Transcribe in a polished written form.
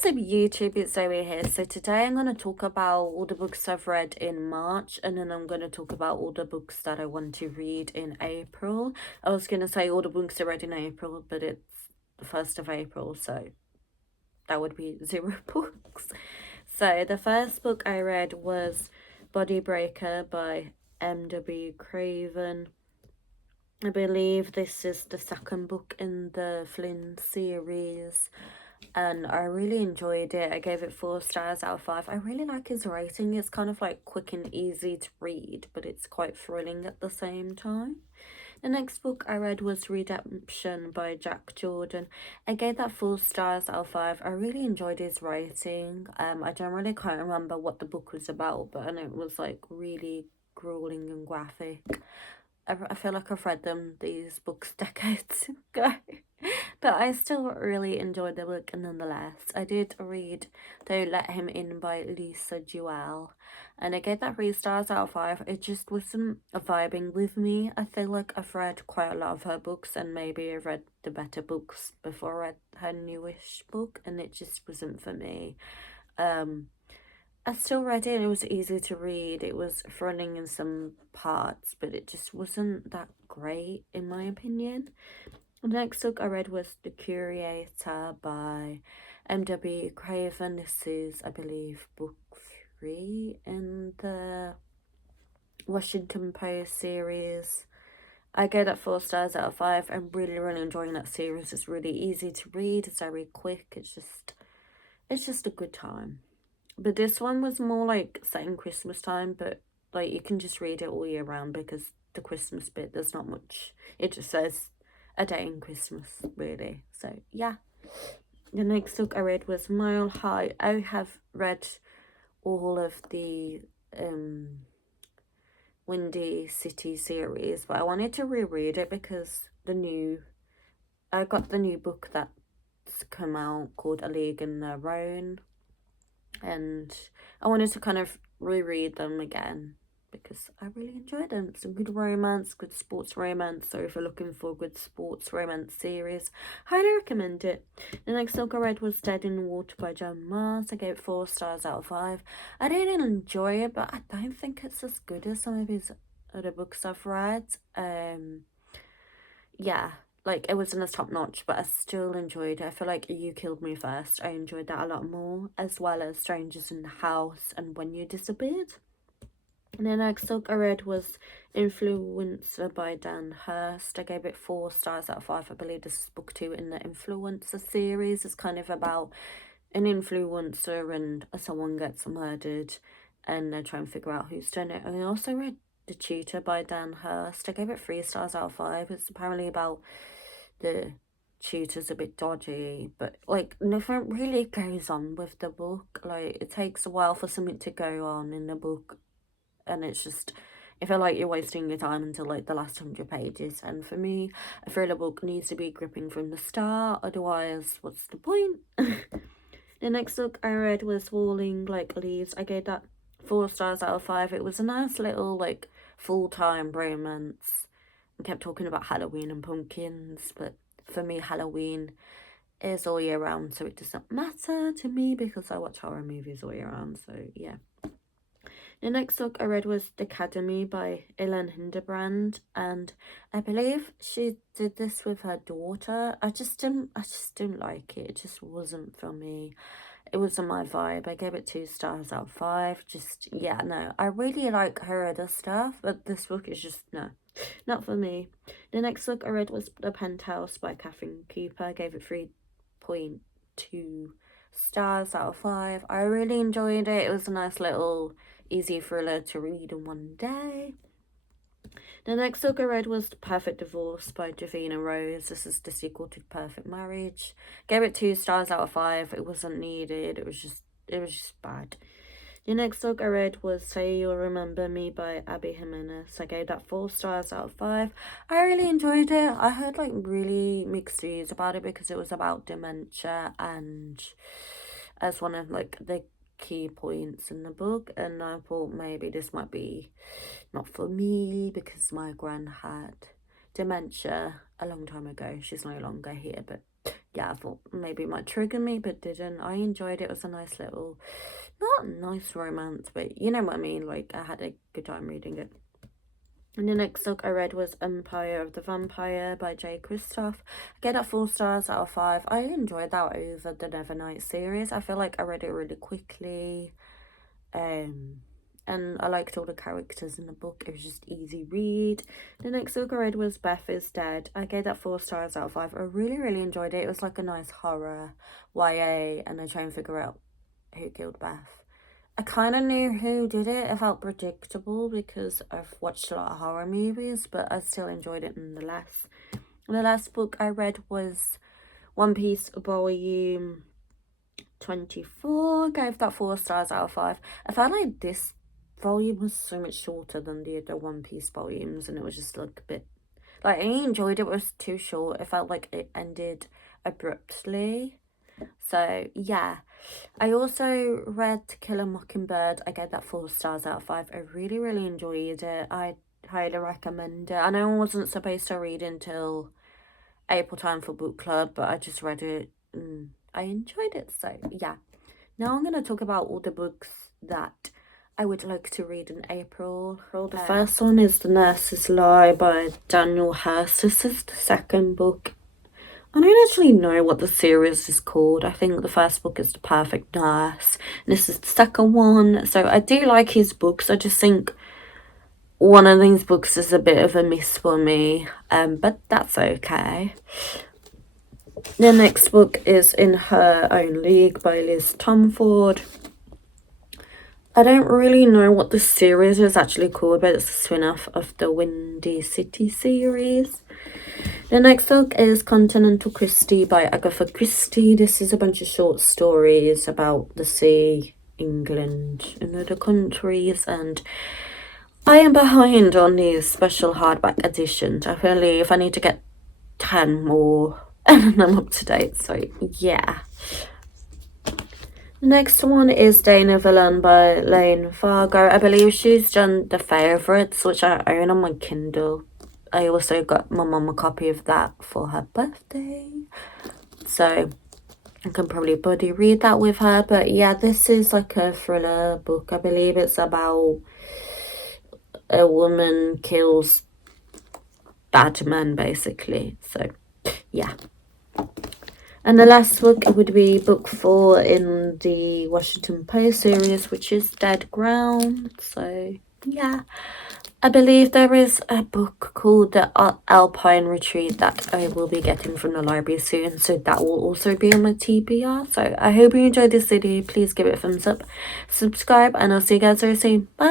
What's up YouTube, it's Zoe here. So today I'm going to talk about all the books I've read in March, and then I'm going to talk about all the books that I want to read in April. I was going to say all the books I read in April, but it's the 1st of April, so that would be 0 books. So the first book I read was Body Breaker by M.W. Craven. I believe this is the second book in the Flynn series, and I really enjoyed it. I gave it 4 stars out of 5. I really like his writing. It's kind of like quick and easy to read, but it's quite thrilling at the same time. The next book I read was Redemption by Jack Jordan. I gave that 4 stars out of 5. I really enjoyed his writing. I don't really quite remember what the book was about, but I know it was like really grueling and graphic. I feel like I've read these books decades ago, but I still really enjoyed the book nonetheless. I did read Don't Let Him In by Lisa Jewell, and I gave that 3 stars out of 5. It just wasn't vibing with me. I feel like I've read quite a lot of her books, and maybe I've read the better books before I read her newish book, and it just wasn't for me. I still read it and it was easy to read. It was thrilling in some parts, but it just wasn't that great in my opinion. The next book I read was The Curator by M.W. Craven. This is, I believe, book 3 in the Washington Post series. I gave that 4 stars out of 5. I'm really enjoying that series. It's really easy to read. It's very quick. It's just a good time. But this one was more like set in Christmas time, but like you can just read it all year round because the Christmas bit, there's not much. It just says a day in Christmas, really. So yeah. The next book I read was Mile High. I have read all of the Windy City series, but I wanted to reread it because I got the new book that's come out called A League in Their Own, and I wanted to kind of reread them again because I really enjoyed them. It's a good romance, good sports romance. So if you're looking for a good sports romance series, highly recommend it. The next book I read was Dead in the Water by Joan Mars. I gave it 4 stars out of 5. I didn't enjoy it, but I don't think it's as good as some of his other books I've read. Yeah, like it wasn't as top notch, but I still enjoyed it. I feel like You Killed Me First, I enjoyed that a lot more, as well as Strangers in the House and When You Disappeared. And the next book I read was Influencer by Dan Hurst. I gave it 4 stars out of 5. I believe this is book 2 in the Influencer series. It's kind of about an influencer and someone gets murdered and they try and figure out who's done it. And I also read The Tutor by Dan Hurst. I gave it 3 stars out of 5. It's apparently about the tutor's a bit dodgy, but like nothing really goes on with the book. Like it takes a while for something to go on in the book, and it's just, I feel like you're wasting your time until like the last 100 pages. And for me, a thriller book needs to be gripping from the start, otherwise what's the point? The next book I read was Falling Like Leaves. I gave that 4 stars out of 5. It was a nice little like full-time romance. I kept talking about Halloween and pumpkins, but for me Halloween is all year round, so it doesn't matter to me because I watch horror movies all year round. So yeah. The next book I read was The Academy by Ellen Hildebrand, and I believe she did this with her daughter. I just didn't like it. It just wasn't for me. It wasn't my vibe. I gave it 2 stars out of 5. Just, yeah, no. I really like her other stuff, but this book is just, no, not for me. The next book I read was The Penthouse by Catherine Cooper. I gave it 3.2 stars out of 5. I really enjoyed it. It was a nice little easy thriller to read in one day. The next book I read was The Perfect Divorce by Davina Rose. This is the sequel to Perfect Marriage. Gave it 2 stars out of 5. It wasn't needed. It was just bad. The next book I read was Say You'll Remember Me by Abby Jimenez. I gave that 4 stars out of 5. I really enjoyed it. I heard like really mixed reviews about it because it was about dementia and as one of like the key points in the book, and I thought maybe this might be not for me because my gran had dementia a long time ago. She's no longer here, but yeah, I thought maybe it might trigger me, but didn't. I enjoyed it. It was a nice little, not nice romance, but you know what I mean. Like, I had a good time reading it. And the next book I read was Empire of the Vampire by J. Kristoff. I gave that 4 stars out of 5. I enjoyed that over the Nevernight series. I feel like I read it really quickly. And I liked all the characters in the book. It was just easy read. The next book I read was Beth is Dead. I gave that 4 stars out of 5. I really enjoyed it. It was like a nice horror YA, and I try and figure out who killed Beth. I kind of knew who did it. It felt predictable because I've watched a lot of horror movies, but I still enjoyed it nonetheless. And the last book I read was One Piece Volume 24. Gave that 4 stars out of 5. I felt like this volume was so much shorter than the other One Piece volumes, and it was just like a bit, like, I enjoyed it, but it was too short. It felt like it ended abruptly. So yeah, I also read To Kill a Mockingbird. I gave that 4 stars out of 5. I really enjoyed it. I highly recommend it. I know I wasn't supposed to read until April time for book club, but I just read it and I enjoyed it. So yeah, now I'm going to talk about all the books that I would like to read in April. The first one is The Nurse's Lie by Daniel Hurst. This is the second book. I don't actually know what the series is called. I think the first book is The Perfect Nurse, and this is the second one. So I do like his books. I just think one of these books is a bit of a miss for me, but that's okay. The next book is In Her Own League by Liz Tomford. I don't really know what the series is actually called, but it's a spin-off of the Windy City series. The next book is Continental Christie by Agatha Christie. This is a bunch of short stories about the sea, England, and other countries, and I am behind on these special hardback editions. I believe I need to get 10 more and I'm up to date, so yeah. The next one is Dana Villain by Lane Fargo. I believe she's done The Favourites, which I own on my Kindle. I also got my mum a copy of that for her birthday, so I can probably buddy read that with her. But yeah, this is like a thriller book. I believe it's about a woman kills bad men, basically. So yeah. And the last book would be book 4 in the Washington Post series, which is Dead Ground. So yeah, I believe there is a book called The Alpine Retreat that I will be getting from the library soon, so that will also be on my TBR. So I hope you enjoyed this video. Please give it a thumbs up, subscribe, and I'll see you guys very soon. Bye.